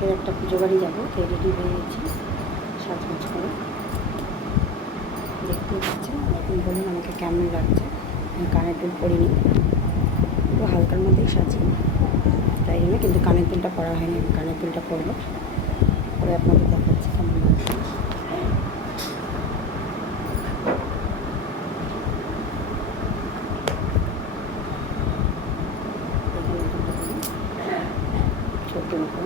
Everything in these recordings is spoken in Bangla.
আজকে একটা পুজো বাড়ি যাবো, তাই রেডি হয়ে গেছি সাজগোজ করে। দেখতে পাচ্ছি, এখন বলুন আমাকে কেমন লাগছে। কানের দুল পরিনি, একটু হালকার মধ্যেই সাজি, তাই জন্য কিন্তু কানের দুলটা পরা হয়নি। আমি কানের দুলটা পরবো, পরে আপনাদের দেখাচ্ছি কেমন লাগছে। ছোট মতো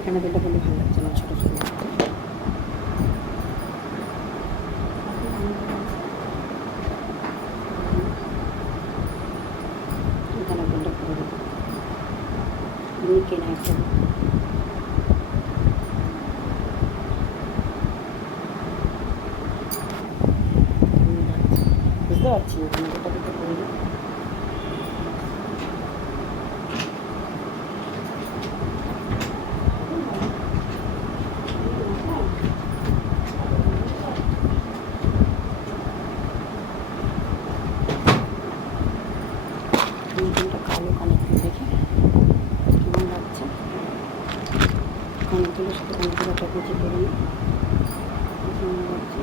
এখানে দুলটা কিন্তু ভালো লাগছে না, ছোটো ছোটো লাগছে। এখানে দুলটা পরে দেবো, কেনা একটা বুঝতে পারছি না, এখানে দুটো দুটো করে দিই। দুলটা কালো কানের দুল, দেখি কেমন লাগছে। কানের দুলের সাথে কানের দুলটা কুচি করে নিই, কেমন লাগছে।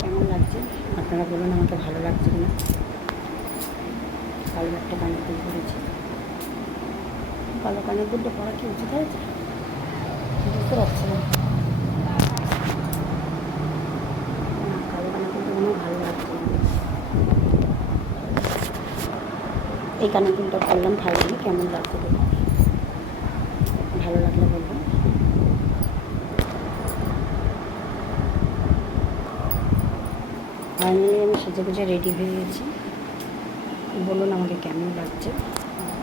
কেমন লাগছে আপনারা বলুন আমাকে, ভালো লাগছে কিনা। কালো একটা কানের দুল পরেছি। কালো কানের দুলটা পরা কি উচিত হয়েছে বুঝতে পারছি না। কালো কানের দুলটা মনে হয় ভালো লাগছে না। এই কানের দুলটা পরলাম, ফাইনালি কেমন লাগছে দেখুন, ভালো লাগলে বলবেন। ফাইনালি আমি সেজে গুজে রেডি হয়ে গেছি, বলুন আমাকে কেমন লাগছে।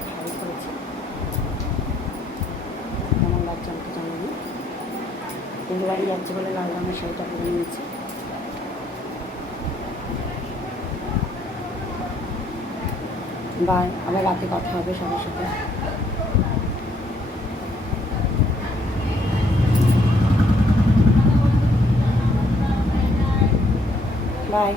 শাড়ি পরেছি, কেমন লাগছে আমাকে জানাবেন। পুজো বাড়ি যাচ্ছে বলে লাল রঙের শাড়িটা পরে নিয়েছি। বাই, আবার রাতে কথা হবে সবার সাথে। বাই।